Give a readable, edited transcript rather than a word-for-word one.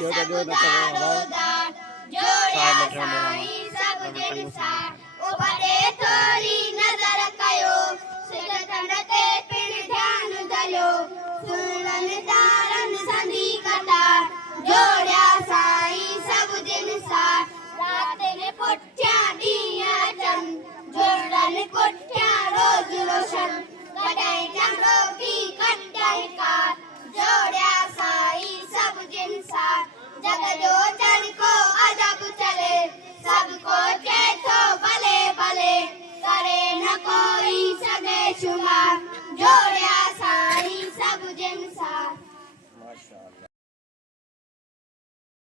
सब दारोदार जोड़िया साईं सब जिनसार उपदे थोरी नज़र कयो सिकंद ते पिण ध्यान धरियो सुननि तारनि संधी कतार जोड़िया साईं सब जिनसार रातिनि पुठियां ॾींहं अचनि जुड़नि पुठियां रोज़ रोशन कॾहिं चंडो की कॾहिं कार जोड़िया साईं सब जिनसार जग जो चरखो अजब चले सबको चए थो भले भले करे न कोई सगे शुमार जोड़िया साईं सब जिनसार।